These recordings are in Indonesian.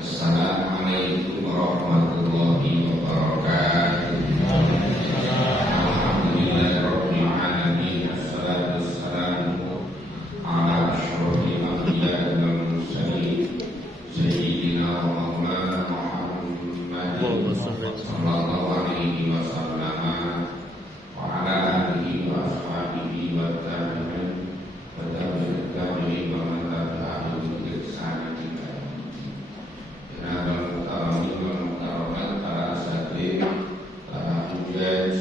Assalamualaikum warahmatullahi wabarakatuh. Alhamdulillahirabbil alamin. Assalatu wassalamu ala asyrofil anbiya'i wal mursalin sayyidina wa maulana Muhammadin sallallahu alaihi wasallam wa ala alihi wa ashabihi wa tabi'in wa tabi'in wa man tabi'ahum bi ihsan. Para asatidz, para hujjaj,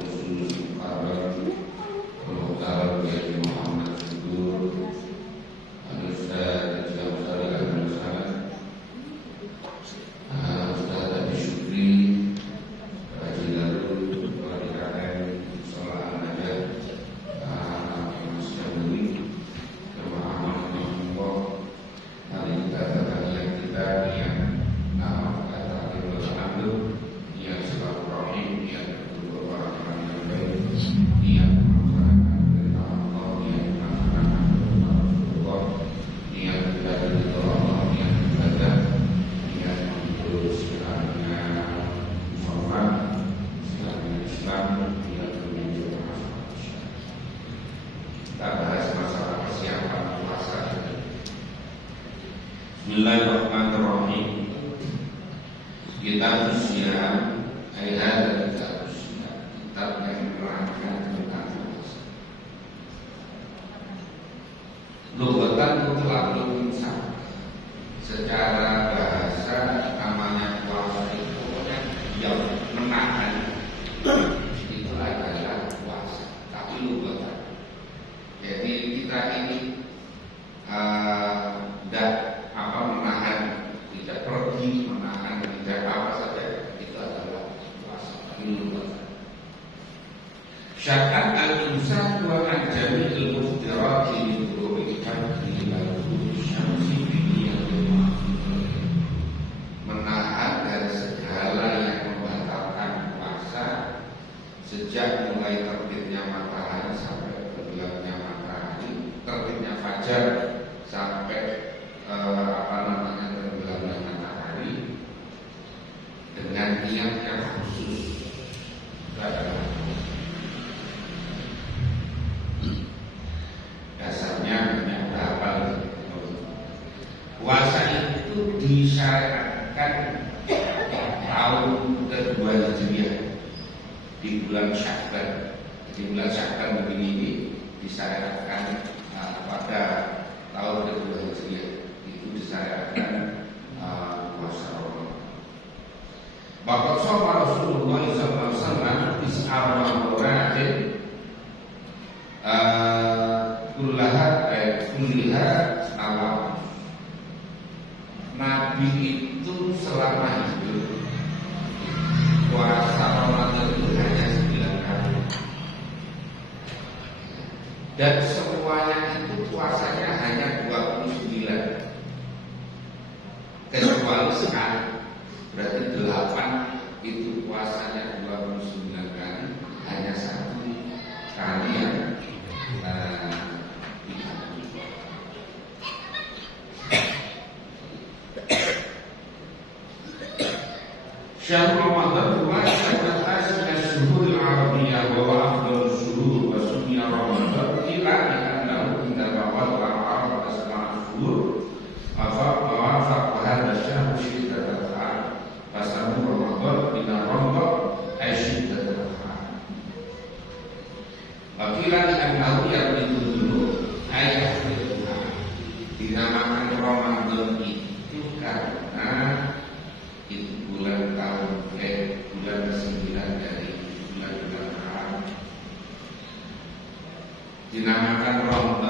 khusus para pengutar dari Muhammad Syukur, Ustaz Abi Syukri, Haji Darul, Wadikakan, Sholat Al-Najah, Mas Jamuri, Jemaah Mahmud, hari kita datang yang kita yang niat silaturahim, niat berdoa orang yang baik, niat melaksanakan perintah Allah, niat melaksanakan perintah Rasulullah, niat belajar dari Allah, niat belajar, niat untuk sekalinya sholat, sekalinya Islam, niat menuju masalah. Kita bahas masalah persiapan puasa. Bismillahirrahmanirrahim. Kitab Syiam, ayat kitab Syiam, kitab yang menerangkan tentang puasa. Lugatan mutlaqul insan. Secara bahasa namanya puasa itu yang menahan. Itu adalah puasa. Tapi lugatan. Jadi kita ini menahan, tidak pergi, menahan, tidak apa saja, itu adalah puasa. Syakat al-insan wa an-jami' al-muftirati min dhuru'i al-fajri al-ghurubi syamsi menahan dari segala yang membatalkan puasa sejak mulai terbitnya matahari sampai tenggelamnya matahari, terbitnya fajar sampai tenggelamnya matahari, dengan niat yang khusus. Dasarnya hanya berapa? Puasa itu disyariatkan tahun kedua Hijriah di bulan Sya'ban. Di bulan Sya'ban begini ini disyariatkan pada tahun kedua Hijriah. Itu disyariatkan puasa Ramadan. Bapak Sofa Rasulullah SAW Is'ar Ramadan kuliha awal. Nabi itu selama hidup puasa Ramadan itu hanya 9 kali. Dan semuanya itu puasanya hanya 29. Kecuali sekali. Berarti 8 itu puasanya 29 kali, hanya 1 kali yang Syahr Ramadan wa sanat asyhurul arabiyyah wa afdalus syuhur wa sunnah Ramadan ila annahu inda rawat wa arab asma' syuhur afaq hadha syahr syiddatul haram fasamu Ramadan bina Ramadan ay syiddatul haram wa qila annahu yaqdidu dulu ay yaqdidu dinamakan Ramadan itu karena itu bulan bulan ke-9 dari bulan-bulan haram. Dinamakan Ramadan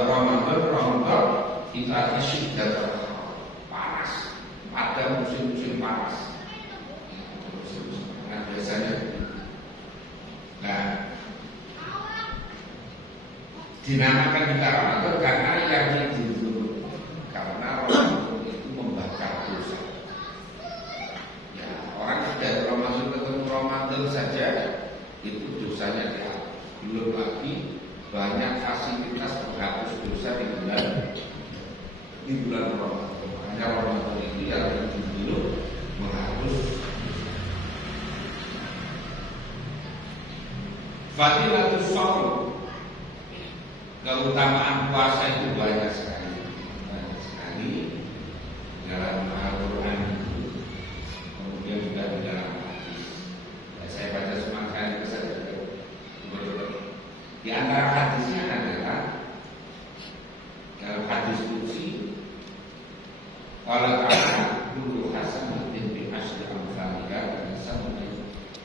itu artinya syiddatul haram, panas, pada musim-musim panas. Nah biasanya, dinamakan juga Ramadan karena yang itu, karena Ramadan itu membakar dosa. Orang sudah ketemu Ramadan saja itu dosanya dihapus. Belum lagi banyak fasilitas penghapus dosa di bulan Ramadan. Hanya Ramadan itu yang Fadilatus shaum, keutamaan puasa itu banyak sekali, dalam Al-Quran, kemudian juga di dalam hadis. Saya baca semangkali saja. Di antara hadisnya adalah dalam hadis qudsi, qala ta'ala kullu hasanatin bi asyri amsalha wa sab'in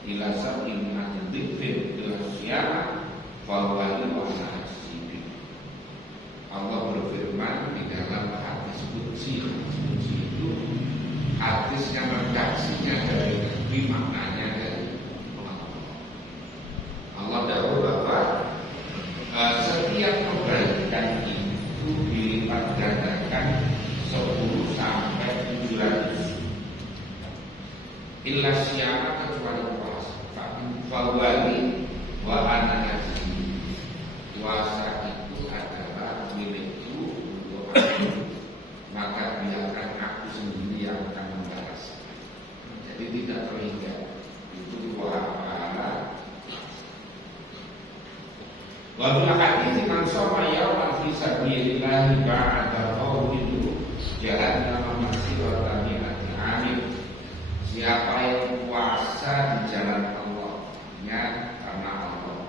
ila sab'in min dzikrin ila siyam fa huwa Allah berfirman di dalam hadis qudsi. Itu hadis yang redaksinya dari Nabi, maknanya dari Allah dahulu bahwa setiap kebaikan itu dilipat gandakan 10 sampai 700. Illa syama, kecuali puasa. Fawali wa ana haji. Puasa itu adalah milikku untuk aku, maka biarkan aku sendiri yang akan membalas. Jadi tidak terhingga. Itu pahala. Wa bil hadits man shoma yawman fi sabilillah ba'da qawlihi jahannam masiratan mi'ati amin. Siapa yang puasa di jalan Allah, ya karena Allah,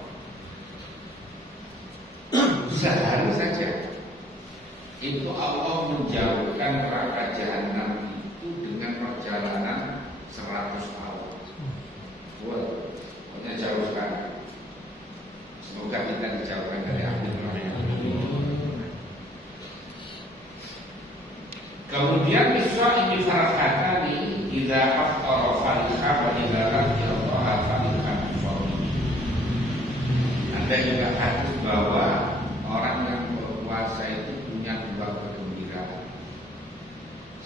sehari saja itu Allah menjauhkan neraka jahanam itu dengan perjalanan 100 tahun. Wah, pokoknya jauh sekali. Semoga kita dijauhkan dari api neraka. Kemudian miswa ini farakatani idza aftara fariha wa idza lam yalqa fariha bisawmi. Ada juga hadis bahwa orang yang berpuasa itu punya 2 kegembiraan.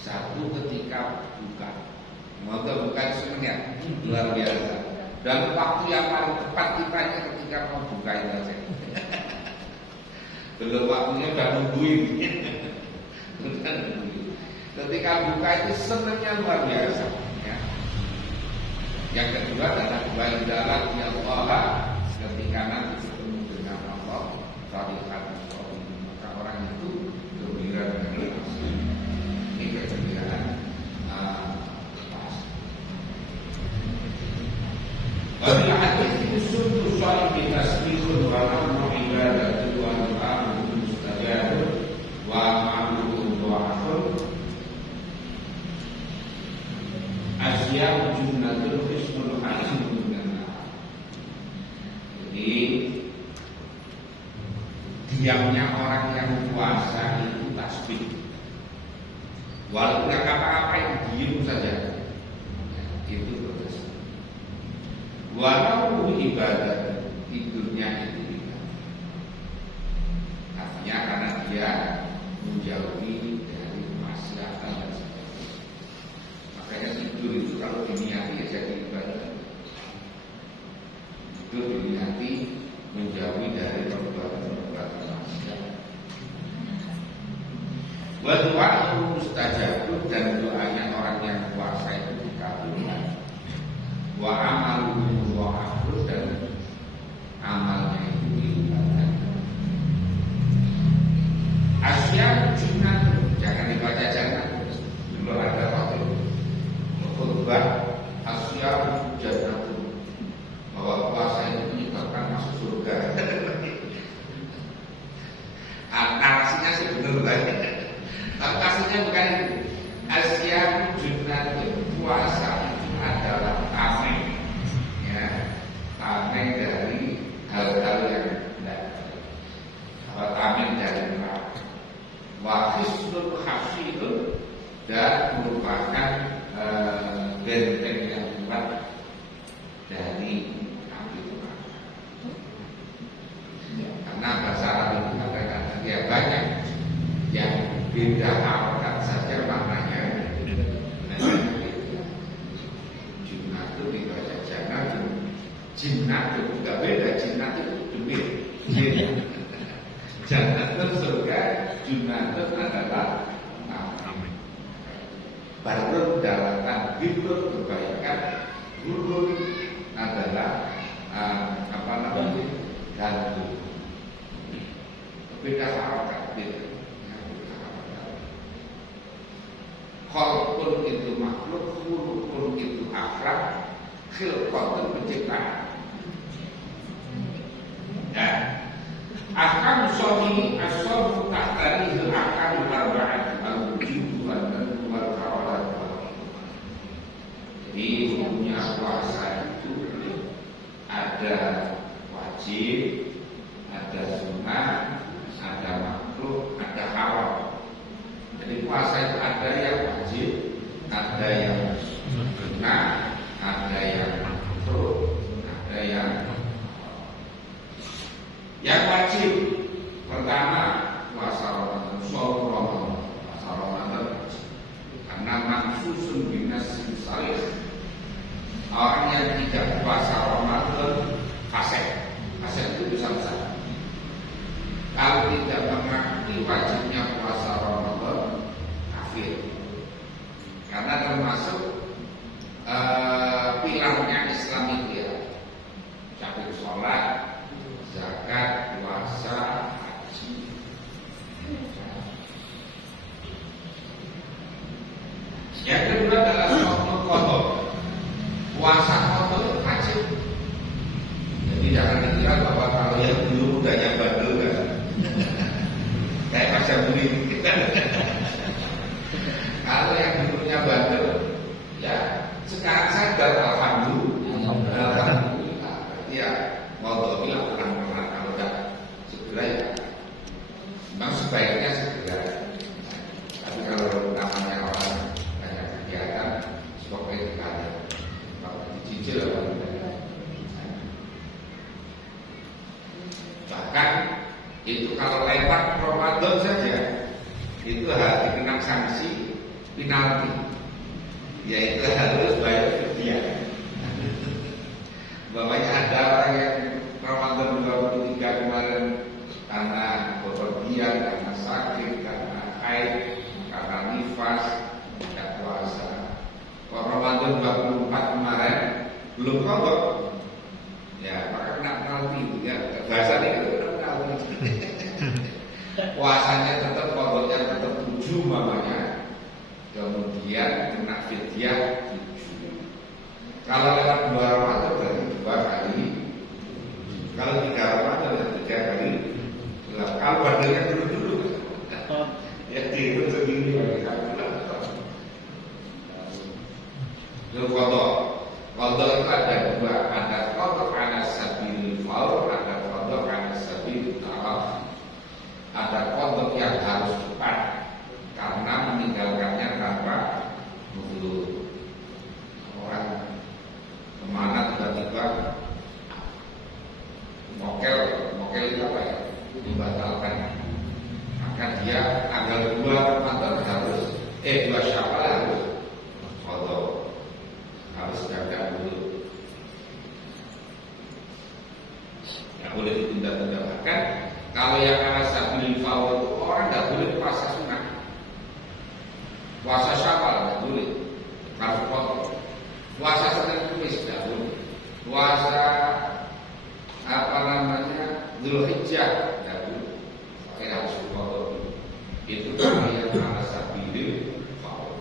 Satu ketika buka, mau buka sebenarnya luar biasa. Dan waktu yang paling tepat kita ketika mau buka itu aja. Belum waktunya udah nungguin. Ketika buka itu senangnya luar biasa. Ya. Yang kedua adalah waidalah ya Allah, ketika nanti bertemu dengan Allah, farihat maka orang itu gembira dengan Allah. Ini kegembiraan pas. Bagi hadis itu sungguh soal kita sendiri dalam ibadah Tuhan Allah mustajab wa ma'lumun wa'afun asyam junnatul hisnul hasim. Jadi diamnya orang yang puasa itu tasbih. Walaupun nggak apa-apa, diem saja. Itu bertasbih. Walau ibadah, tidurnya itu ibadah. Artinya karena dia menjauhi dari maksiat dan sebagainya. Makanya tidur itu kalau diniati ya jadi ibadah. Tidur diniati menjauhi dari perbuatan-perbuatan maksiat. Wa du'a'u mustajabun, dan doanya orang yang puasa itu dikabulkan. Wa amaluhu mu'afun, dan amalnya itu dilibatkan. Asyam junatun, jangan dibaca jangan. Dulu ada waktu khutbah asyam junatun, bahwa puasa itu menyebabkan masuk surga. Narasinya sih benar banget. Tapi aslinya bukan itu. Asyam junatun, puasa itu adalah tameng, ya, tameng dari hal-hal yang tidak, tameng dari neraka. Wa hisnul hasilun, dan merupakan benteng yang kuat dari api neraka. Karena bahasa Arab itu katakan ya banyak yang beda harokat saja maknanya. Jinnah itu dibaca jangan, jinnah itu tidak beda, jinnah itu demit. Jangan itu surga, jinnah itu adalah amin. Baru daratan hidup kebaikan, gurun adalah apa namanya? gantung. Beda harokat, beda harokat. Khalqun itu makhluk, khuluqun itu akhlak, khilqatun penciptaan. Ya. Akam sohi asobu tahtari akam arba'at al-wujud wal kawalat. Jadi hukumnya puasa itu ada wajib, ada sunnah, ada makruh, ada haram. Jadi puasa itu ada yang wajib, ada yang sunnah, ada yang makruh, ada yang wajib. Pertama, puasa Ramadan, shaum Ramadan. Puasa Ramadan karena maksusun binasin salih. Orang yang tidak puasa Ramadan fasik. Fasik itu dosa-dosa. Kalau tidak mengakui wajibnya puasa Ramadan, kafir. Karena termasuk pilarnya Islam itu ya, campur sholat, zakat, puasa, haji. Yang kedua adalah shaum qadha. Puasa qadha itu wajib. Jadi jangan dikira bahwa kalau yang dulu udahnya bandel kan. Kayak Mas Jaburi. Kalau yang dulunya bandel, ya sekarang sadar alhamdulillah. Berarti ya mau bilang pelan-pelan, kalau tidak segera ya. Memang sebaiknya segera. Tapi kalau namanya orang banyak kegiatan, pokoknya dikali. Kalau dicicil apa tidak. Bahkan itu kalau lewat Ramadan saja, itu harus dikenang sanksi penalti, yaitu harus bayar fidyah. Bahwanya ada orang yang Ramadan 23 kemarin karena bepergian, karena sakit, karena haid, karena nifas, tidak puasa. Kalau Ramadan 24 kemarin belum qadha, ya maka kena penalti. Ya bahasa itu kena penalti. Puasanya tetap, qadhanya tetap 7 mamanya. Kemudian kena fidyah 7. Kalau lewat 2 Ramadan berarti 2 kali. Kalau 3 Ramadan ya 3 kali. Kalau badannya dulu ya dihitung segini bagi kalkulator. Lalu qadha itu ada 2, ada qadha ala sabilil fawr, ada qadha ala sabilil taraf. Ada qadha yang harus cepat karena meninggalkannya tanpa mundur. Orang kemana tiba-tiba mokel itu apa ya? Dibatalkan. Maka dia tanggal 2 Ramadan harus 2 Syawal harus qadha. Harus jaga dulu. Tidak boleh ditunda-tunda. Bahkan kalau yang ala sabilil fawr itu orang tidak boleh puasa sunnah. Puasa Syawal tidak boleh. Harus qadha. Puasa Senin Kamis tidak boleh. Puasa Dzulhijjah tidak boleh. Pakai harus qadha. Itu kalau yang ala sabilil fawr.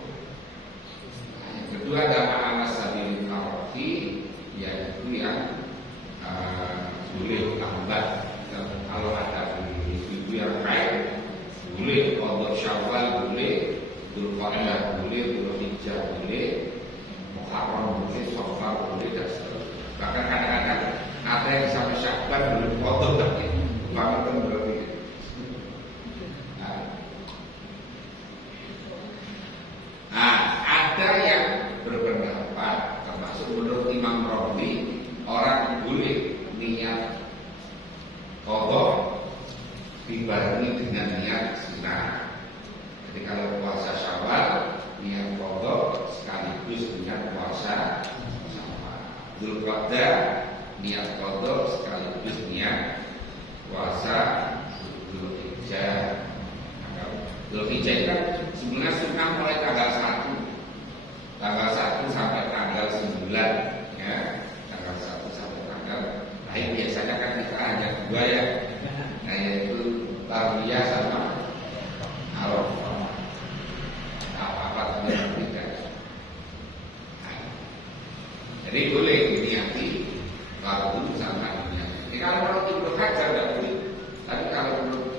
Yang kedua adalah ala sabilil tarfi, yaitu yang boleh lambat. Kalau ada ibu yang baik, boleh qadha Syawal, boleh Dzulqa'dah, boleh Dzulhijjah, boleh Muharram, boleh Safar, boleh dan seterusnya. Bahkan kadang-kadang ada yang sampai Sya'ban belum qadha tapi bangetan berarti. Nah, ada yang berpendapat termasuk menurut Imam Rawi, orang boleh niat qadha dibarengi dengan niat sunnah. Jadi kalau puasa Syawal niat qadha sekaligus dengan puasa Syawal. Dzulqa'dah niat qadha sekaligus niat puasa Dzulhijjah. Dzulhijjah itu kan sebenarnya sunnah mulai tanggal 1 sampai tanggal 9 ya. Tanggal 1 sampai tanggal. Nah biasanya kan kita hanya tidak. Jadi boleh diniati waktu sama dunia. Kalau menurut Ibnu Hajar tidak boleh. Tapi kalau menurut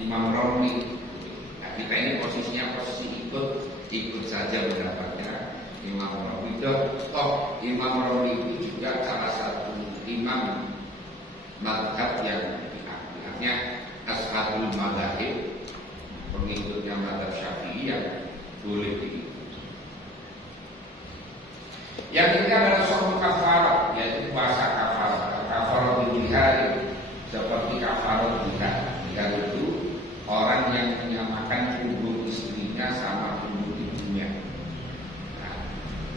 Imam Romli, nah, kita ini posisinya posisi ikut saja pendapatnya Imam Romli. Toh Imam Romli itu juga salah satu imam mazhab yang artinya ashabul madzhab, pengikutnya mazhab Syafi'i yang boleh diikuti. Yang ini adalah shaum kafarat, yaitu puasa kafarat. Kafarat hari seperti kafarat jihad. Jihad itu orang yang menyamakan kubur istrinya sama kubur ibunya. Nah,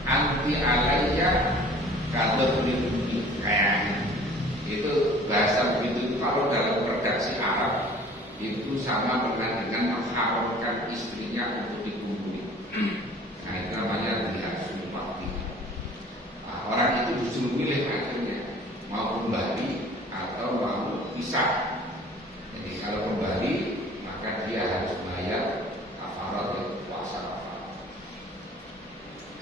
anti alaiya kadot binti kayaknya. Itu bahasa begitu itu kalau dalam redaksi Arab itu sama dengan mengharamkan istrinya untuk dikuburi. Nah, itu namanya jihad sumpah. Orang itu disuruh milih akhirnya mau kembali atau mau pisah. Jadi kalau kembali maka dia harus bayar kafarat, yaitu puasa kafarat.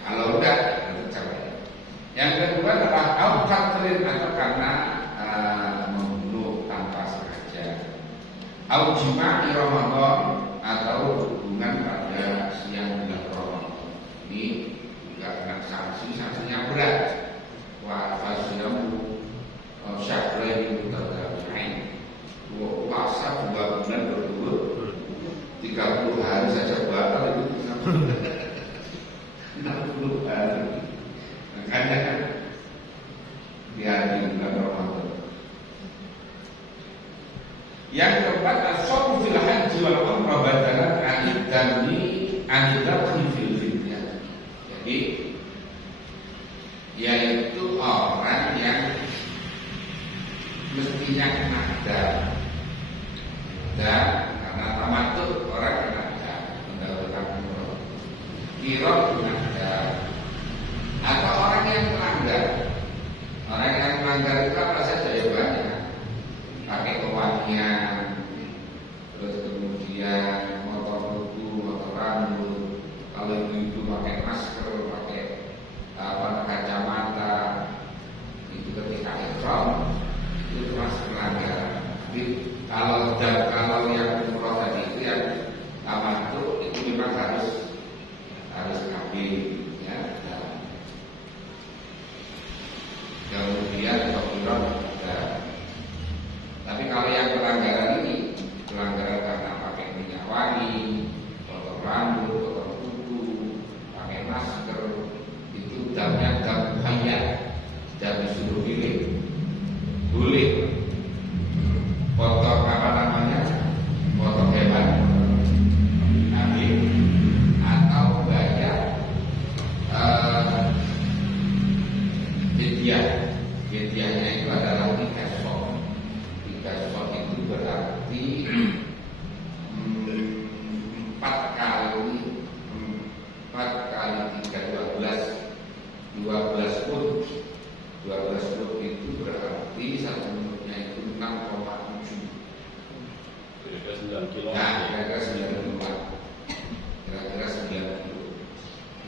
Kalau enggak, itu cerai. Yang kedua adalah al-qatl atau karena membunuh tanpa sengaja. Al-jima'i Ramadan atau hubungan pada siang bulan Ramadan. Ini juga sanksinya berat. Wa fasyamu syahrain mutatabi'ain. Puasa 2 bulan berturut 30 hari saja batal itu 60 hari. Makanya kan di hari bulan Ramadan. Yang keempat as-shawm fil haji wal umrah badalan an-dami an-dabhi fil fidyah. Jadi yaitu orang yang mestinya kena dam, dan karena tamattu orang kena dam, mendahulukan umroh. Kirot kena dam, atau orang yang melanggar. Orang yang melanggar itu apa saja ya banyak. Pakai kewangian, terus kemudian motor kuku, motor rambut. Kalau itu pakai masker, pakai kacamata, itu ketika ihram itu masih melanggar. Jadi kalau yang umroh tadi itu yang tamattu itu memang harus kambing, ya. Kemudian ihram juga. Tapi kalau yang pelanggaran ini, pelanggaran karena pakai minyak wangi, potong rambut, potong kuku, pakai masker, itu damnya dam hayat, dam disuruh pilih. Boleh potong potong hewan, kambing, atau bayar fidyah. Fidyahnya itu adalah 3 shok. 3 shok itu berarti 4 kali 3 12 pun. 12 pun itu berarti 1 menitnya itu 6,7. Kira-kira 9 kilo. Nah, kira-kira 9 kilo. Kira-kira 9 kilo.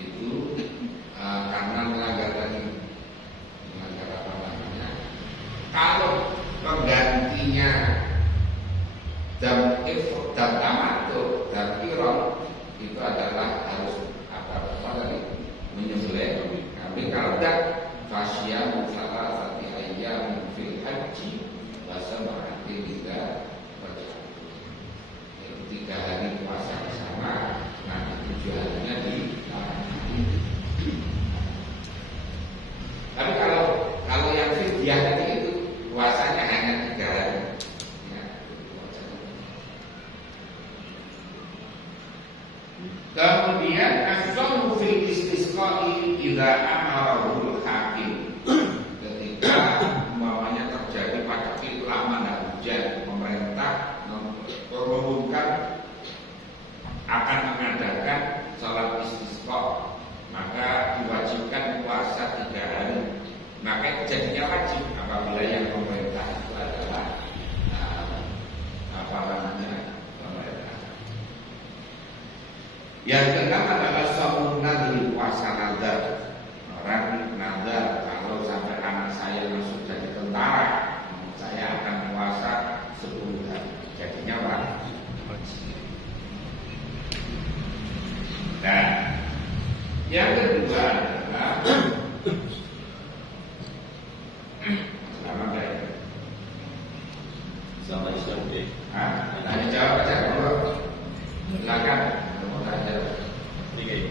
Itu karena melanggar tadi. Melanggar apa namanya? Kalau penggantinya dam tamattu, dam ihram itu adalah harus apa tadi? Menyembelih kambing. Kalau enggak, fasyamu salasati ayyamin fil haji wa sab'atin idza raja'tum. 3 hari puasa bersama, nanti 7 harinya di tapi kalau yang fidyah tadi itu puasanya hanya 3 hari. Ya, kemudian as-shawmu fil istisqa'i idza amarahu hakim. Ketika umpamanya terjadi pada lama dan hujan, pemerintah mengumumkan akan mengadakan sholat istisqa, maka diwajibkan puasa 3 hari. Maka jadinya wajib apabila yang pemerintah itu adalah apa namanya pemerintah. Yang keenam adalah saumun nadri, puasa nazar. Orang nazar, kalau sampai anak saya masuk jadi tentara, saya akan puasa 10 hari. Jadinya wajib. Nah, yang kedua adalah selamat ya. Sama Islam deh. Tanya jawab aja kalau silakan mau tanya. Oke.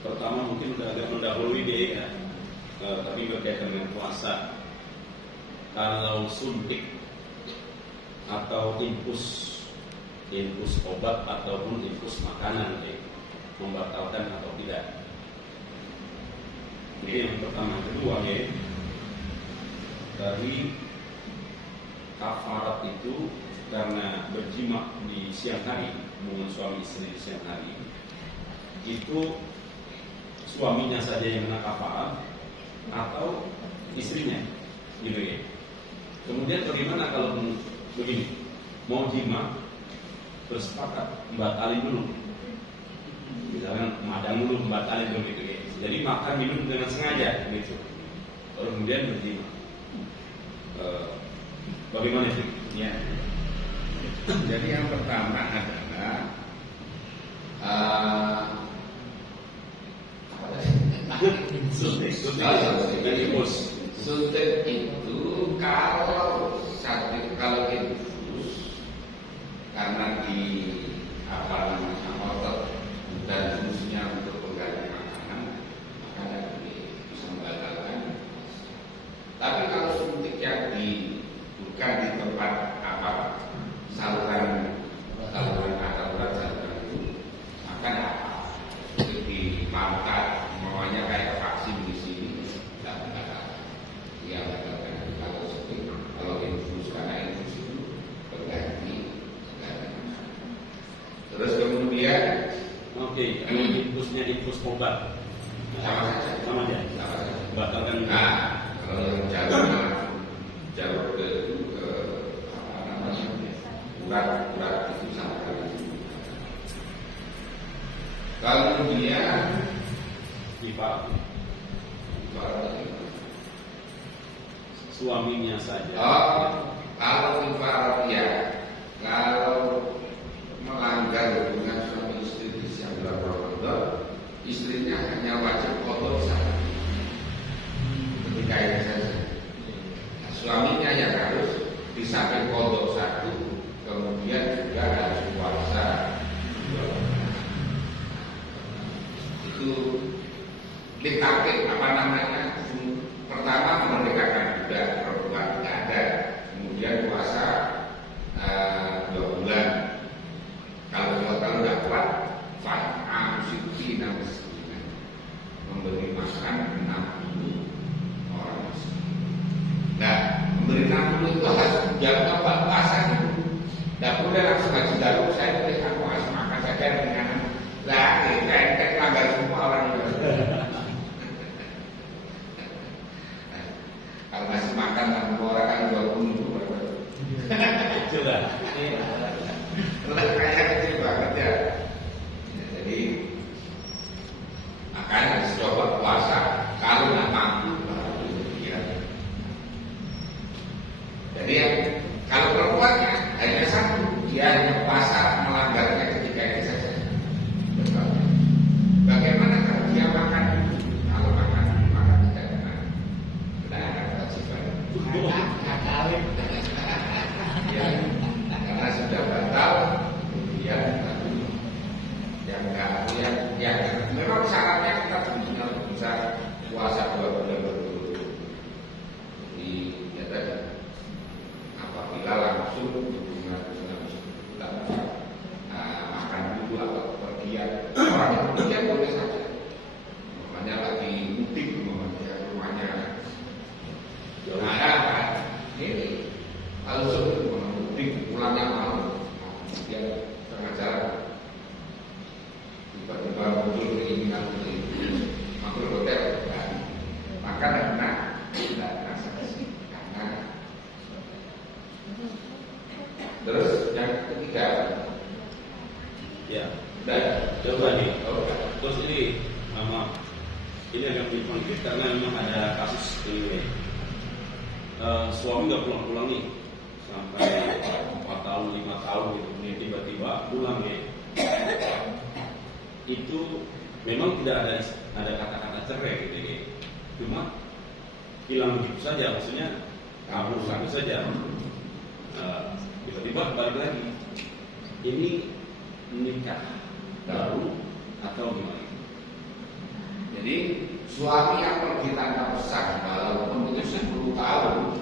Pertama mungkin udah agak mendahului deh ya, tapi berkaitan dengan puasa. Kalau suntik atau infus obat ataupun infus makanan membatalkan atau tidak? Ini yang pertama. Kedua ya, dari kafarat itu karena berjima di siang hari, hubungan suami istri di siang hari, itu suaminya saja yang kena kafarat atau istrinya, gitu ya. Kemudian bagaimana kalau begini, mau jima bersepakat membatalin dulu, misalkan madang dulu membatalin dulu gitu ya. Jadi makan minum dengan sengaja gitu, baru kemudian berjima. Bagaimana itu? Ya. Jadi yang pertama adalah suntik itu kalau infus karena di apa namanya otot dan fungsinya untuk pengganti makanan, maka bisa membatalkan. Tapi kalau suntik yang bukan di tempat apa saluran itu, maka suntik di mata, namanya kayak vaksin di sini, tidak membatalkan. Dia membatalkan kalau suntik, kalau infus karena infus itu berganti. Terus kemudian, kalau infusnya infus obat, sama aja. Batalkan. Nah, kalau yang jauh ke apa namanya urat itu sama sekali. Kalau kemudian Ipa suaminya saja. Kalau ibarat ya, kalau melanggar hubungan suami istri di siang bulan Ramadan, istrinya hanya wajib qadha satu. Ketika ini saja. Nah, suaminya yang harus di samping qadha satu, kemudian juga harus puasa 2. Itu ditakik apa namanya? Pertama memerdekakan budak perempuan tidak ada, kemudian puasa 2 bulan. Kalau tidak kuat, fa'amsiki namiskinan, memberi makan 60 orang miskin. Nah, memberi 60 itu harus jaga batasan itu. Tidak boleh langsung ngaji dalam saya boleh aku harus makan saja dengan lah, kayak langgar semua orang itu. Ya, Dan coba nih. Terus ini, maaf, ini agak konflik karena memang ada kasus ini. Suami nggak pulang-pulang nih sampai 4 tahun, 5 tahun gitu, nih tiba-tiba pulang ya. Itu memang tidak ada kata-kata cerai gitu ya. Cuma hilang begitu saja, maksudnya kabur begitu saja. Tiba-tiba balik lagi. Ini nikah baru atau gimana? jadi suami yang pergi tanpa pesan walaupun itu 10 tahun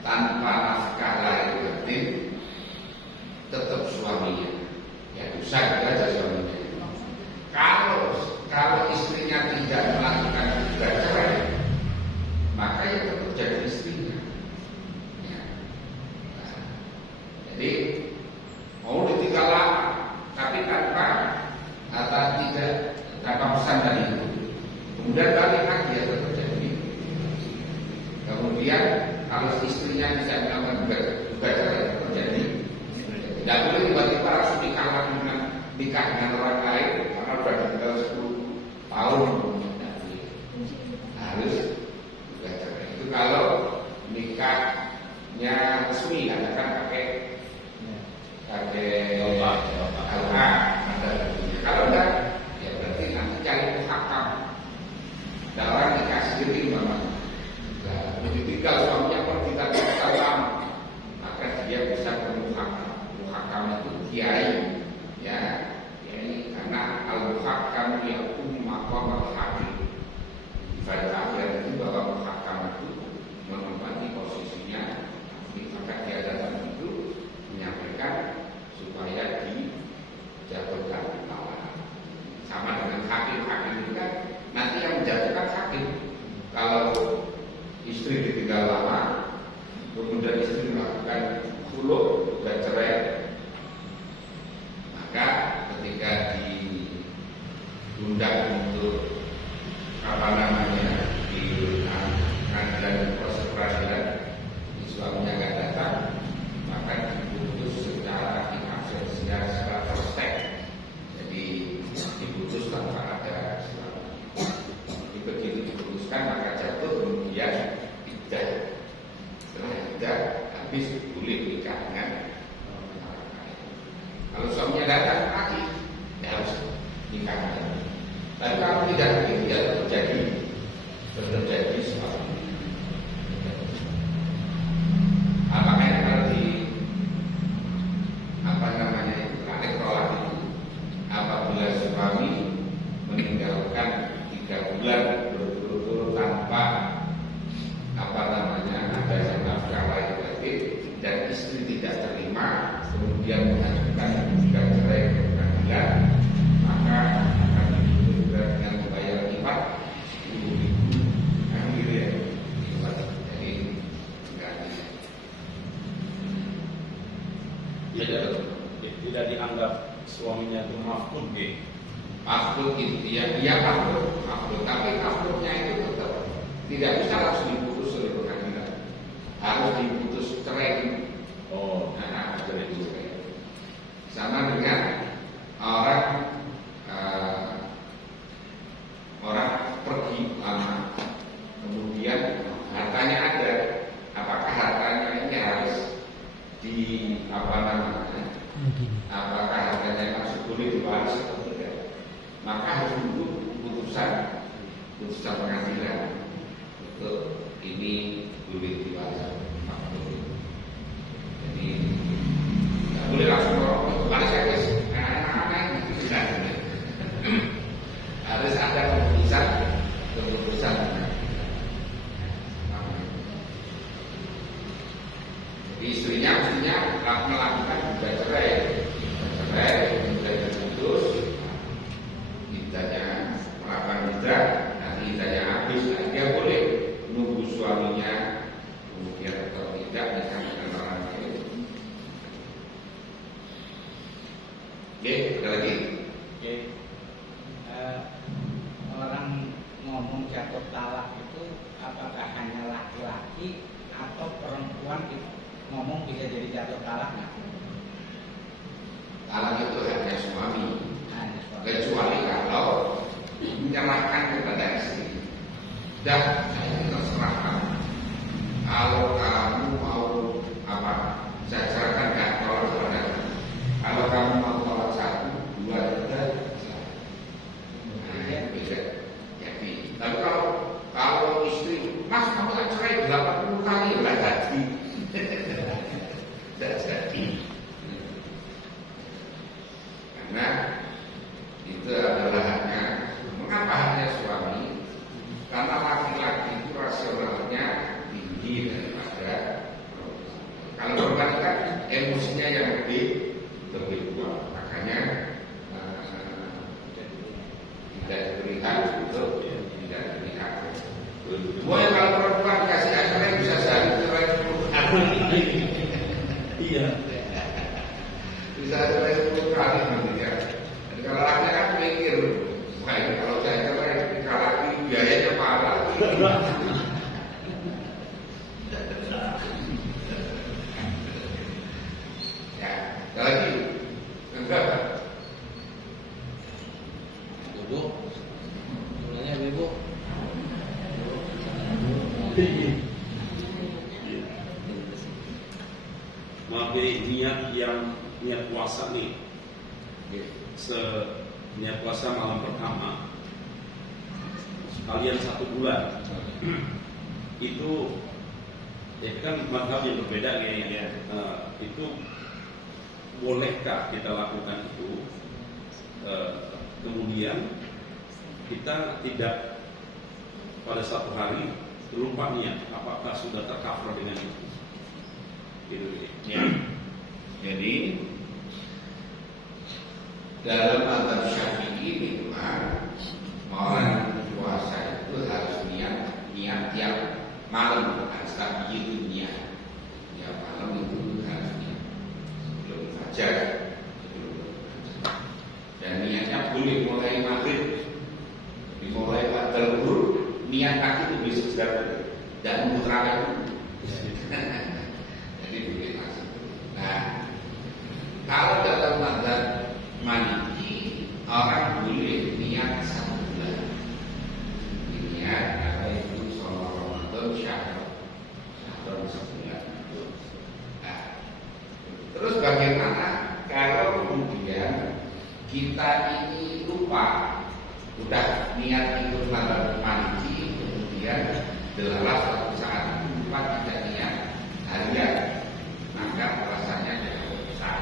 tanpa nafkah lahir batin tetap suaminya. Ya dosa aja suaminya. Kalau istrinya tidak melakukan gugat cerai, maka ya tetap jadi istrinya. Ya. Nah, jadi mau ditinggal lama, tapi tanpa atau tidak tanpa pesan tadi itu. Kemudian balik lagi ya tetap jadi. Kemudian kalau istrinya bisa melakukan gugat cerai terjadi. Tidak boleh tiba-tiba harus nikah dengan orang lain karena sudah tinggal 10 tahun. Harus gugat cerai. Itu kalau nikahnya resmi, kan pakai LA ada tentunya. Kalau enggak, ya berarti nanti cari muhakam. Dan orang nikah sendiri memang. Nah, ditinggal suaminya pergi tanpa salam, maka dia bisa ke muhakam. Muhakam itu kiai, ya, kiai. Karena al-muhakam yakum maqam al-hakim. Ibarat akhirat itu bahwa muhakam itu menempati posisinya, maka dia datang itu menyampaikan supaya dijatuhkan lawan. Sama dengan hakim itu kan nanti yang menjatuhkan hakim. Kalau istri ditinggal lama, kemudian istri melakukan khulu dan cerai, maka ketika diundang untuk di pengadilan proses peradilan, suaminya nggak datang, maka diputus secara secara prospek. Jadi diputus tanpa ada suami. Begitu diputuskan maka jatuh, kemudian iddah. Setelah iddah habis boleh nikah dengan orang lain. Kalau suaminya datang lagi, ya harus nikah lagi. Tapi kalau tidak begitu ya terjadi suami. Makanya kalau di tarik tolak itu, apabila suami meninggalkan 3 bulan berturut-turut tanpa adanya nafkah lahir batin dan istri tidak terima, kemudian mengajukan gugat cerai ke pengadilan, maka akan dituntut dengan membayar 40.000 akhir ya. Jadi tidak dianggap suaminya itu mafkud gitu. Mafkud itu dia mafkud, tapi mafkudnya itu tetap tidak bisa langsung diputus oleh pengadilan, harus diputus cerai. Cerai. Sama dengan orang pergi lama, kemudian hartanya ada, apakah hartanya ini harus apakah hartanya masih boleh diwaris atau tidak? Maka harus menunggu putusan pengadilan untuk ini boleh diwaris. Jadi tidak boleh langsung orang waris guys. Harus ada keputusan. Istrinya mestinya melakukan gugat cerai, kemudian diputus, iddahnya melakukan iddah, nanti iddahnya habis, dia boleh nunggu suaminya, kemudian atau tidak nikah dengan orang lain. Oke, ada lagi. Oke. Orang ngomong jatuh talak itu apakah hanya laki-laki atau perempuan itu ngomong bisa jadi jatuh talak nggak? dah saya terserah kamu. Kalau kamu mau apa, saya sarankan gak tolak saudara. Kalau kamu mau tolak 1, 2, 3, bisa jadi. Tapi kalau istri, Mas kamu tak cerai 80 kali nggak jadi. Tidak jadi. Karena itu adalah haknya. Mengapa haknya suami? Karena laki-laki itu rasionalnya tinggi daripada perempuan. Kalau perempuan kan emosinya yang lebih kuat, makanya tidak diberi hak untuk tidak diberi hak. Pokoknya kalau perempuan kasih cerai bisa sehari cerai 10 kali. Iya. Bisa cerai 10 kali nanti ya. Jadi kalau laki kan mikir, wah ini kalau saya cerai 3 lagi biayanya mahal. Ya, lagi enggak. Ibu, mulanya ibu. Maaf ya, niat puasa nih, niat puasa malam pertama sekalian 1 bulan itu ya kan mazhab yang berbeda ya. Itu bolehkah kita lakukan itu? Kemudian kita tidak pada satu hari lupa niat, apakah sudah tercover dengan itu? Gitu ya. Jadi dalam mazhab Syafi'i memang orang puasa itu harus niat tiap malam, harus itu niat. Tiap malam itu harus niat sebelum fajar. Dan niatnya boleh mulai maghrib, dimulai pada zuhur, niat kaki itu bisa segera dan mutrakan. Jadi boleh masuk. Nah, kalau dalam mazhab Maliki orang boleh niat 1 bulan. Niat apa itu sholat Ramadan syahrul sebulan. Nah, terus bagaimana kalau kemudian kita ini lupa, udah niat ikut mazhab Maliki, kemudian adalah suatu saat lupa tidak niat harian, maka puasanya tidak besar.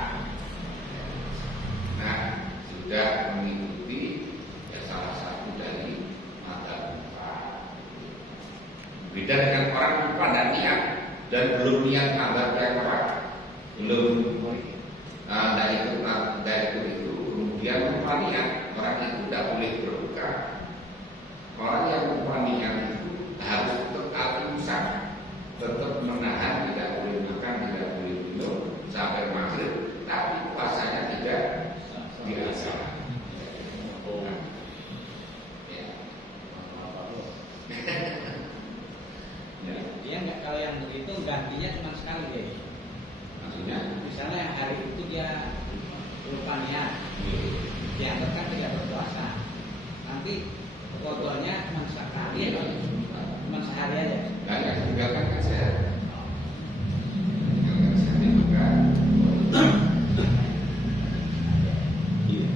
Nah, sudah mengikuti ya salah satu dari mazhab Hanafi. Beda dengan orang lupa dan niat dan belum niat mazhab yang apa? Belum dari itu kemudian lupa niat, orang itu tidak boleh berbuka. Orang yang lupa niat itu harus tetap imsak, tetap menahan, tidak boleh makan, tidak boleh minum sampai maghrib, tapi puasanya tidak dirasa. Dia nggak, kalau yang begitu gantinya cuma sekali deh. Maksudnya? Misalnya hari itu dia lupa niat, dianggapkan tidak berpuasa. Nanti kodolnya cuma sekali, cuma sehari aja. Banyak tinggalkan kan saya. Tinggalkan saya juga. Iya.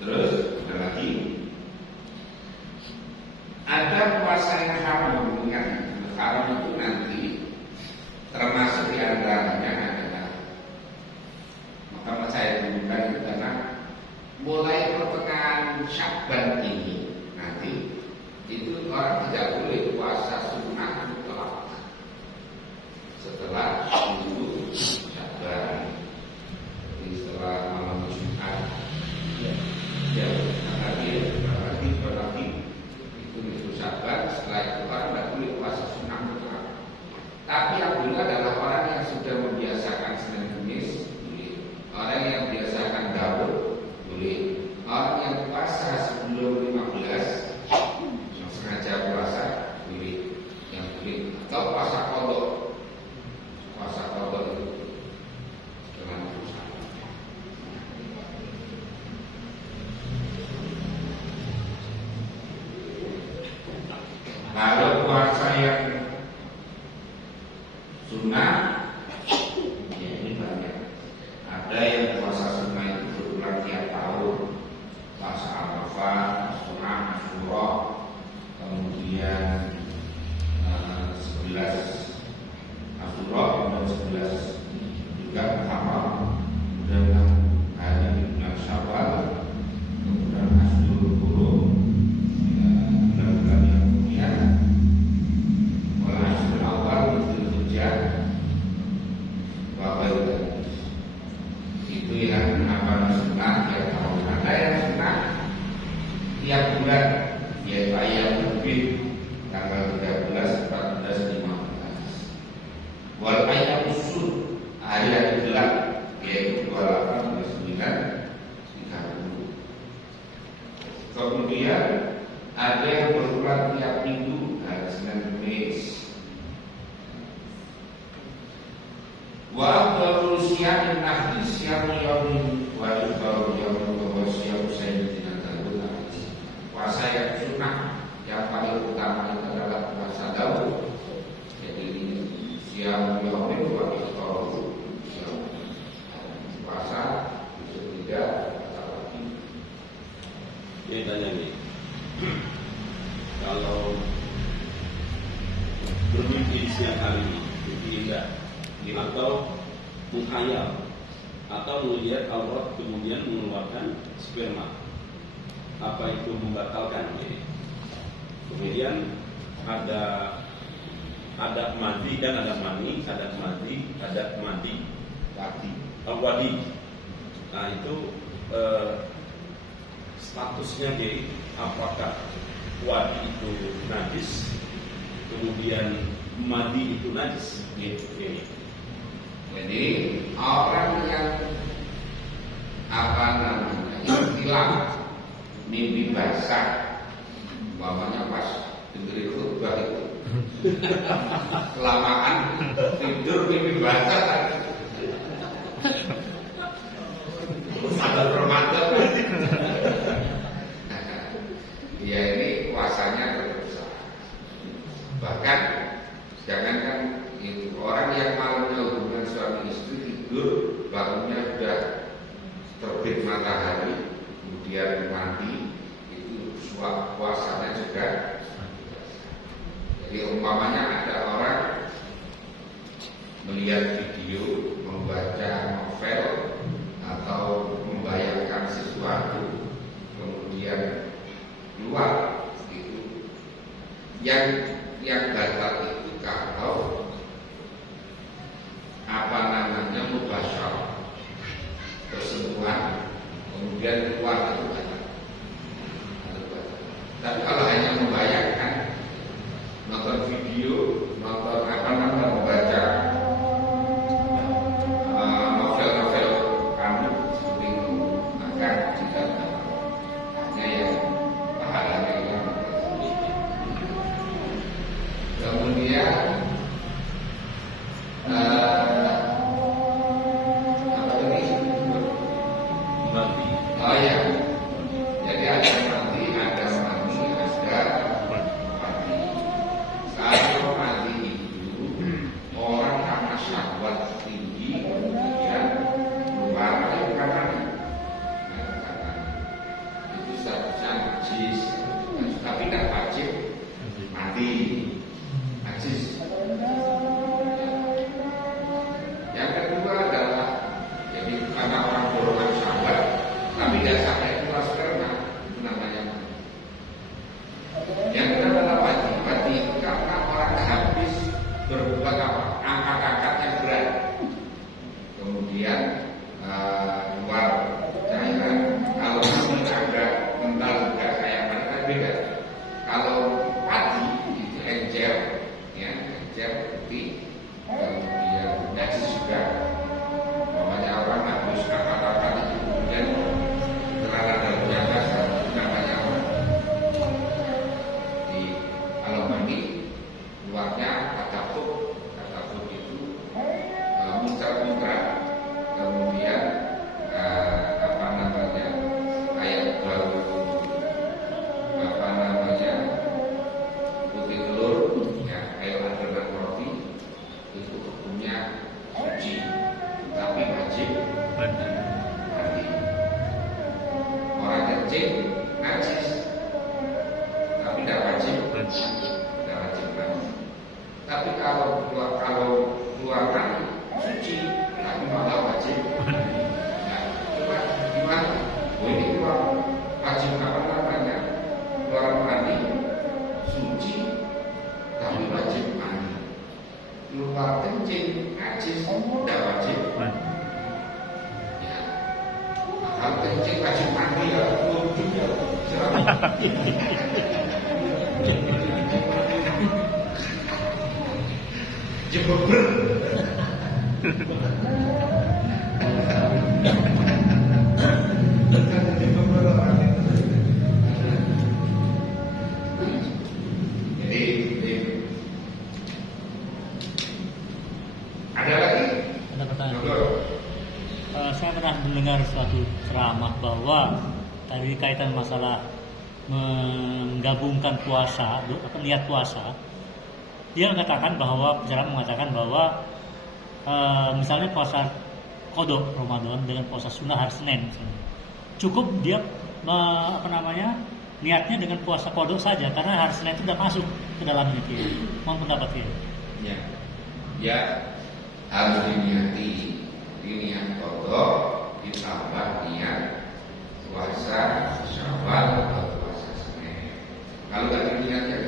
Terus ada lagi. Ada puasa yang haram, ingat. Haram itu nanti termasuk diantaranya adalah, maka saya tunjukkan itu karena mulai pertengahan Syakban ini nanti itu orang tidak boleh puasa sunnah mutlak setelah 10 Syakban, jadi setelah malam Jumat ya berarti itu Syakban. Setelah itu orang tidak boleh puasa sunnah mutlak. Tapi yang boleh adalah orang yang sudah membiasakan Senin Kamis boleh, orang yang biasakan Daud boleh, orang yang puasa sebelum 15 yang sengaja puasa boleh, yang boleh, atau puasa kodok. Puasa kodok itu dengan usaha. 13 juga sama dengan hari bulan Syawal, kemudian Ashurul Hurum, bulan-bulan yang kemudian wal Ashrul Awal Dzulhijjah wa Dzulhijjah. Itu yang apa sunnah ya. Ada yang sunnah tiap bulan, yaitu ayat lebih tanggal 13, 14, 15. Wal ayat usul hari-hari gelap, yaitu 28, 29, 30. Kemudian ada yang berulang tiap minggu, hari Senin Kamis. Wa afdalul siyam nahdi siyam yaumin wa afdalul yaumin wa siyam sayyidina Daud. Puasa yang sunnah yang paling utama itu adalah puasa Daud. Jadi siyam yaumin wa afdalul puasa itu tidak lagi. Ini tanya nih, kalau bermimpi di siang hari mimpi indah, atau menghayal, atau melihat aurat kemudian mengeluarkan sperma, apa itu membatalkan ini? Kemudian ada madi dan ada mani, ada madi, wadi. Nah itu statusnya jadi apakah wadi itu najis, kemudian madi itu najis? Ini. Jadi orang yang hilang mimpi basah, umpamanya pas dengerin khutbah itu kelamaan tidur mimpi basah, ada Ramadan. Ya ini puasanya terus. Bahkan jangankan itu, orang yang malamnya hubungan suami istri tidur, bangunnya sudah terbit matahari, kemudian mandi, itu puasanya juga. Jadi umpamanya ada orang melihat video, membaca novel, atau membayangkan sesuatu, kemudian keluar itu yang batal itu kalau mubasyarah, bersentuhan, kemudian keluar itu batal. Tapi kalau hanya membayangkan, nonton video, membaca novel-novel kamu seperti itu, maka tidak hanya yang pahalanya yang kemudian apa tadi? Mati. Oh ya, jadi ada mati, ada mati. Kalau mati itu orang karena syahwat tinggi, kemudian keluar dari kanan, itu statusnya najis, tapi tidak wajib mati, najis. Yang kedua adalah jadi karena orang golongan syahwat, tapi tidak sampai keluar sperma, itu namanya mati. Yang kedua adalah wajib mati karena orang habis berbuat apa? Angkat-angkat yang berat, kemudian keluar cairan. Kalau mati agak mental juga kayak mereka beda. Kalau padi itu encer, ya encer putih, kemudian najis juga. Namanya orang habis angkat-angkat itu kemudian celana dalamnya basah, itu namanya apa? Kalau mandi keluarnya katafuk itu muncrat-muncrat, kemudian kayak bau putih telur, ya kayak adonan roti, itu hukumnya suci, tapi wajib mandi. Orang kencing najis, tapi tidak wajib mandi. Tapi kalau keluar mandi keluar kencing, ngaji semua udah wajib. Ya, kalau kencing wajib mandi ya, belum juga. Jebeber. Ada lagi? Ada pertanyaan. Dokter. Saya pernah mendengar suatu ceramah bahwa tadi kaitan masalah menggabungkan puasa, niat puasa. Dia mengatakan bahwa misalnya puasa qadha Ramadan dengan puasa sunnah hari Senin misalnya. Cukup dia niatnya dengan puasa qadha saja karena hari Senin itu sudah masuk ke dalamnya dia. Mohon pendapat dia. Ya. Ya, harus diniati. Niat qadha ditambah niat puasa Syawal atau puasa Senin. Kalau nggak diniat ya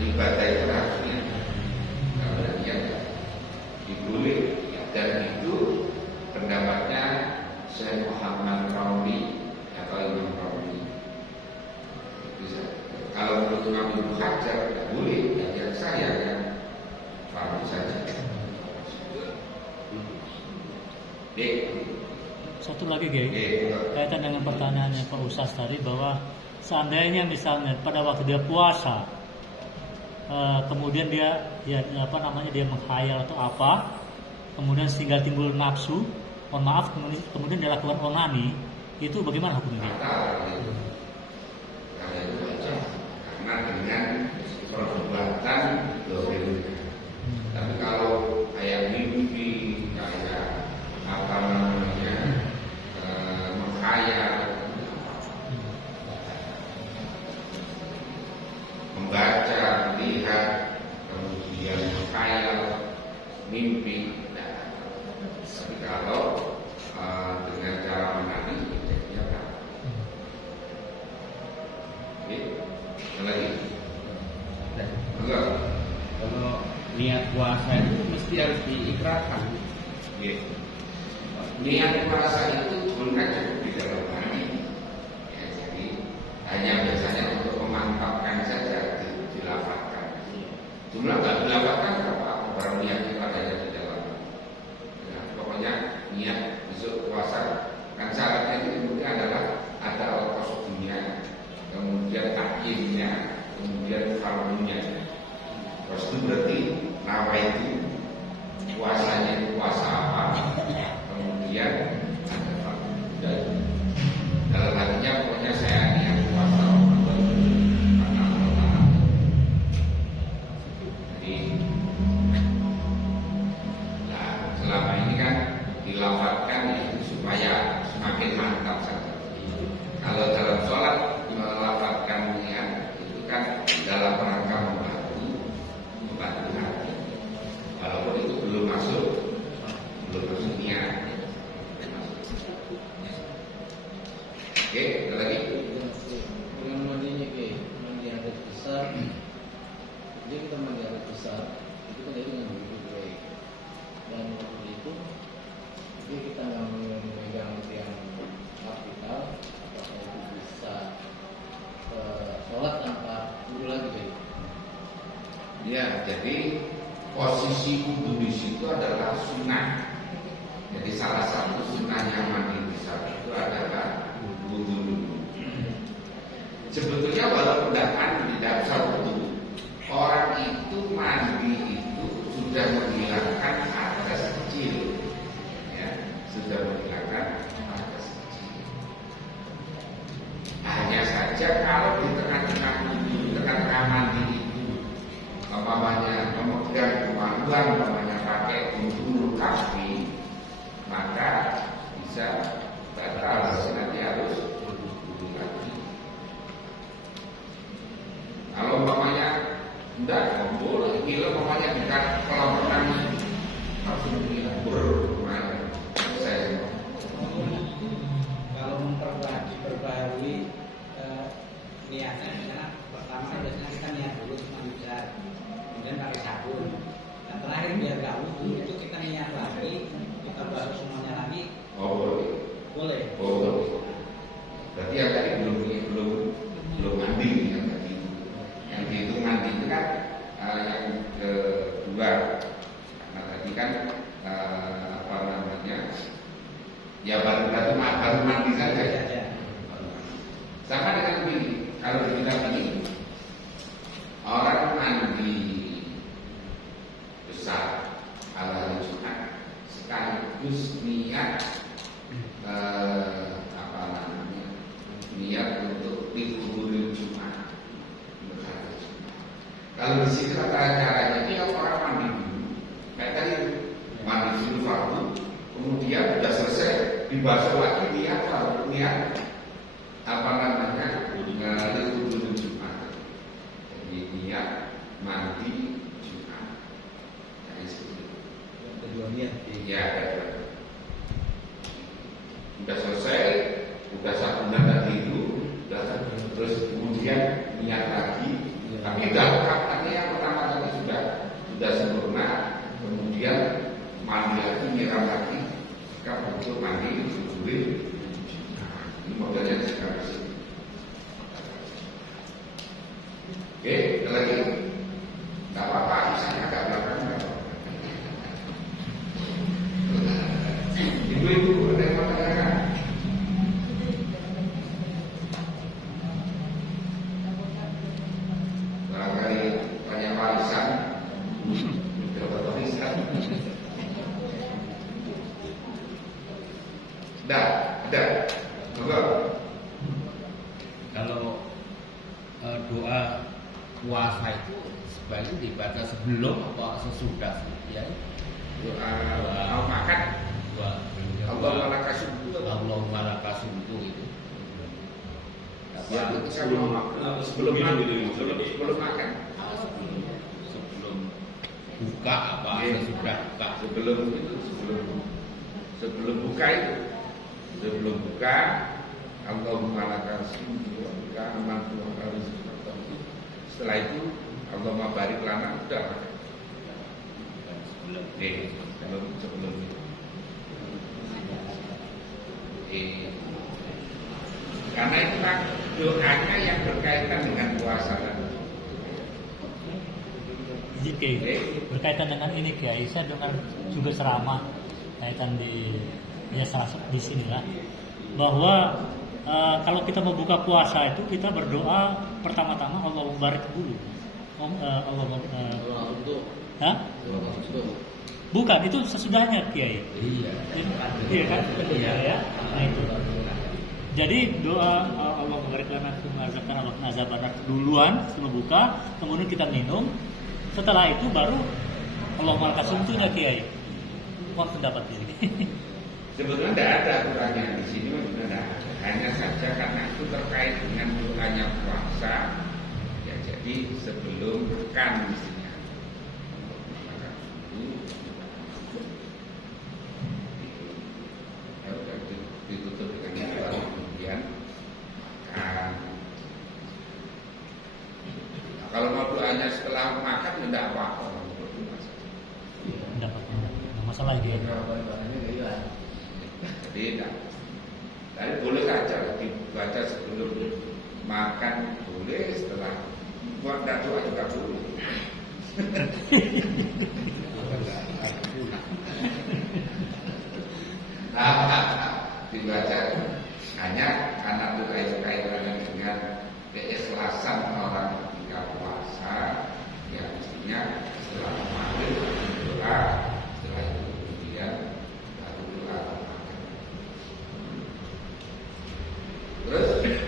ibadah itu harus niat. Kalau nggak niat diboleh. Dan itu pendapatnya Syekh Muhammad Rawi atau Imam Rawi. Kalau menurut Imam Ibnu Hajar tidak boleh, yang saya kan fardu saja. Satu lagi Kiai, kaitan dengan pertanyaannya Pak Ustaz tadi bahwa seandainya misalnya pada waktu dia puasa, kemudian dia dia menghayal atau apa, kemudian sehingga timbul nafsu, mohon maaf, kemudian dia lakukan onani, itu bagaimana hukumnya? Karena dengan perbuatan dohir. Tapi kalau kayak mimpi, kayak menghayal, membaca, lihat, kemudian menghayal, mimpi. Tapi kalau dengan cara menari, jadinya apa? Lagi. Enggak. Kalau niat puasa itu mesti harus diikrarkan. Niat puasa itu bukan cukup di dalam hati. Ya, jadi hanya biasanya untuk memantapkan saja dilafalkan. Jumlah nggak dilafalkan apa? Barang niat itu adanya di dalam. Ya, pokoknya niat besok puasa. Kan syaratnya itu kemudian adalah ada al-qasd dunia, kemudian takyinnya, kemudian fardunya. Terus itu berarti nawa itu puasanya itu puasa apa? Kemudian ada fardu. Dalam hatinya pokoknya saya niat puasa karena Allah. Jadi, nah selama ini kan dilafalkan itu supaya semakin mantap saja. Kalau dalam sholat melafalkan niat itu kan dalam rangka membantu hati. Walaupun itu belum masuk niat. Oke, ada lagi? Dengan mandinya mandi adat besar, jadi kita mandi adat besar itu kan jadi dengan begitu baik. Dan waktu itu jadi kita nggak memegang yang kapital, apakah itu bisa sholat tanpa wudhu lagi baik? Ya, jadi posisi wudhu di situ adalah sunnah. Jadi salah satu sunnahnya mandi besar itu adalah wudhu dulu. Sebetulnya walaupun tidak usah wudhu, orang itu mandi itu sudah menghilangkan hadas kecil, ya, sudah menghilangkan hadas kecil. Hanya saja kalau di tengah-tengah wudhu, di tengah-tengah mandi itu, memegang kemampuan, pakai ujung kaki, maka bisa batal, nanti harus wudhu lagi. Kalau enggak boleh, bila dekat kolam renang langsung bermain. Saya Kalau memperbarui niatnya, misalnya pertama biasanya kita niat dulu mandi besar, kemudian pakai sabun, dan terakhir biar kedua, karena tadi kan apa namanya, ya baru mandi saja. Sama dengan ini, kalau kita ini orang mandi besar ala hari Jumat sekaligus niat apa namanya, niat untuk dikuburin Jumat. Kalau di sini caranya ini orang mandi dulu, kayak tadi mandi dulu fardu, kemudian sudah selesai dibasuh lagi niat apa namanya, dikuburin Jumat. Jadi niat mandi Jumat. Jadi seperti itu. Yang kedua niat. Ya, sudah selesai, sudah 1 bulan tadi itu, terus kemudian niat lagi. Tapi udah katanya yang pertama tadi sudah sempurna, kemudian mandi lagi, nyiram lagi, kalau untuk mandi kuburin. Ini modelnya sekarang sih. Oke, lagi nggak apa-apa, misalnya agak belakang nggak apa-apa. Ibu-ibu ada yang mau tanyakan? Barangkali tanya warisan, dapat warisan. Ada. Enggak. Kalau doa puasa itu sebaiknya dibaca sebelum atau sesudah ya? Doa mau makan. Allahumma Allahumma lakasumtu itu. Ya, Sebelum makan atau sebelum minum gitu maksudnya? Sebelum makan. Sebelum buka apa sesudah buka? Sebelum buka itu. Sebelum buka, Allahumma lakasumtu wa bika amantu wa rizqan. Setelah itu Allahumma barik lana udah makan. Sebelum itu. Karena itu kan doanya yang berkaitan dengan puasa. Jadi berkaitan dengan ini Kiai, saya dengar juga ceramah kaitan di di sinilah bahwa kalau kita mau buka puasa itu kita berdoa pertama-tama Allah mubarak dulu. Bukan, itu sesudahnya Kiai. Iya kan? Iya ya. Nah itu. Jadi doa Allah mubarak lana kumazakana wa nazabana duluan sebelum buka, kemudian kita minum. Setelah itu baru Allah malakasumtunya Kiai. Kok pendapat ini? Sebetulnya tidak ada aturannya di sini, tidak. Hanya saja karena itu terkait dengan doanya puasa, ya jadi sebelum makan mestinya. Ditutup dengan doa kemudian makan. Nah, kalau mau doanya setelah makan ya tidak apa-apa. Nggak masalah dia. Tidak. Tapi boleh saja dibaca sebelum makan boleh, setelah buat doa juga boleh. Dibaca hanya karena doa itu kaitannya dengan keikhlasan orang ketika puasa, ya mestinya setelah maghrib doa, setelah itu kemudian baru doa. Terus itu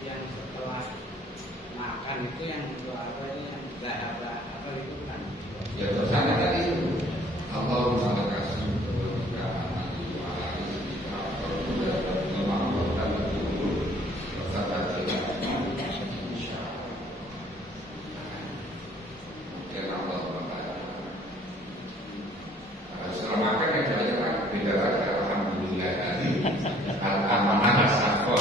yang setelah makan itu yang doa apa ini yang apa itu kan? ya dosanya tadi itu Allahumma lakasum setelah makan yang jalannya lagi beda lagi. Alhamdulillah tadi al-amanah as-safar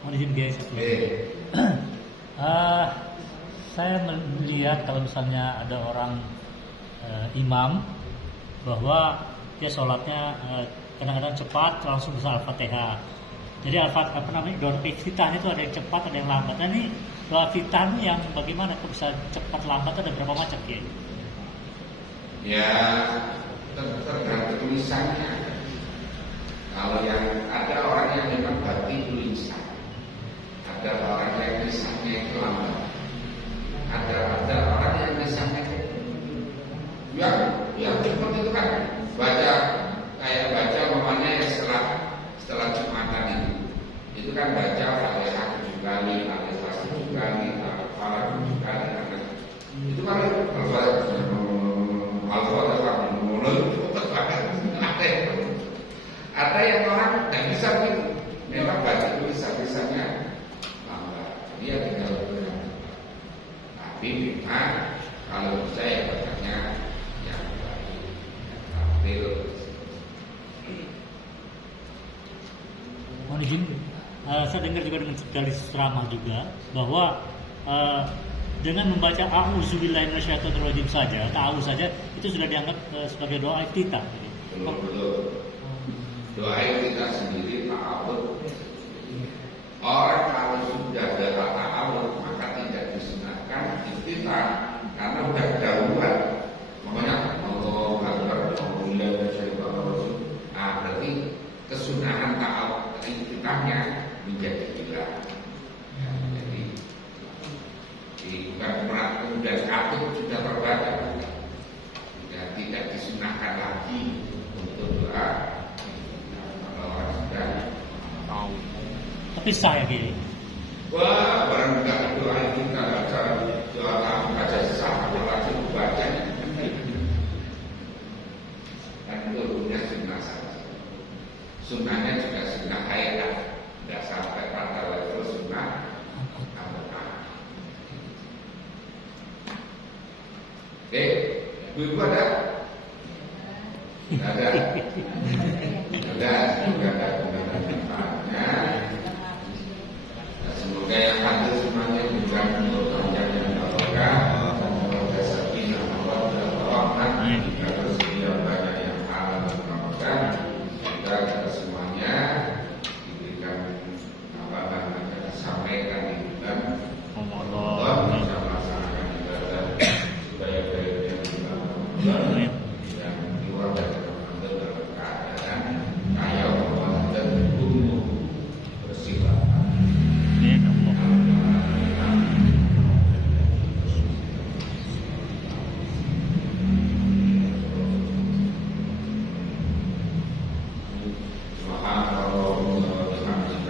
Mohon izin guys. Saya lihat kalau misalnya ada orang imam bahwa dia sholatnya kadang-kadang cepat langsung bisa Al-Fatihah. Jadi doa iftitahnya itu ada yang cepat, ada yang lambat. Nah ini doa iftitah yang bagaimana itu bisa cepat lambat, ada berapa macam ya? Ya tergantung tulisannya. Kalau yang ada orang yang memang batin tulisan, ada orang yang lisannya itu lambat, ada orang yang lisannya ya cepat itu kan baca kayak baca mamanya setelah Jumatan itu kan baca Fatihah 7 kali, Al-Ikhlas 7 kali, Al-Falaq 7 kali, itu kan ada yang orang tidak bisa begitu, memang baca tulisannya lambat, dia tinggal berkata. Tapi memang kalau saya bacanya yang tampil. Mohon izin, saya dengar juga dari ceramah juga bahwa dengan membaca a'udzubillahi minasyaitonirrajim saja, ta'awuz saja itu sudah dianggap sebagai doa iftitah. Betul. Doa iftitah sendiri ta'awuz. Orang kalau sudah ada ta'awuz maka tidak disunahkan iftitah karena sudah kedahuluan. Makanya Allahu Akbar, Allahu berarti kesunahan ta'awuz iftitahnya menjadi hilang. Bukan kemudian katut sudah terbaca, tidak disunahkan lagi untuk doa kalau orang sudah tahu. Tapi sah ya Kiai? Wah, barang enggak doa itu kita baca doa kamu baca sesama langsung baca. Dan itu punya sunnah saja. Sunnahnya juga sunnah hayat, tidak sampai pada level sunnah. Oke, ibu ada? Tidak ada. Tidak ada manfaatnya. Semoga yang hadir semuanya juga menurut panjang yang barokah, semoga sakinah Allah dan rahmat, juga rezeki yang banyak yang halal dan barokah. Semoga kita semuanya diberikan apa yang disampaikan di bulan Ramadan bisa melaksanakan ibadah baik-baiknya kita Ramadan yang keluar dari Ramadan dalam keadaan kaya Allah dan umum bersifat. Subhanallah wa bihamdihi.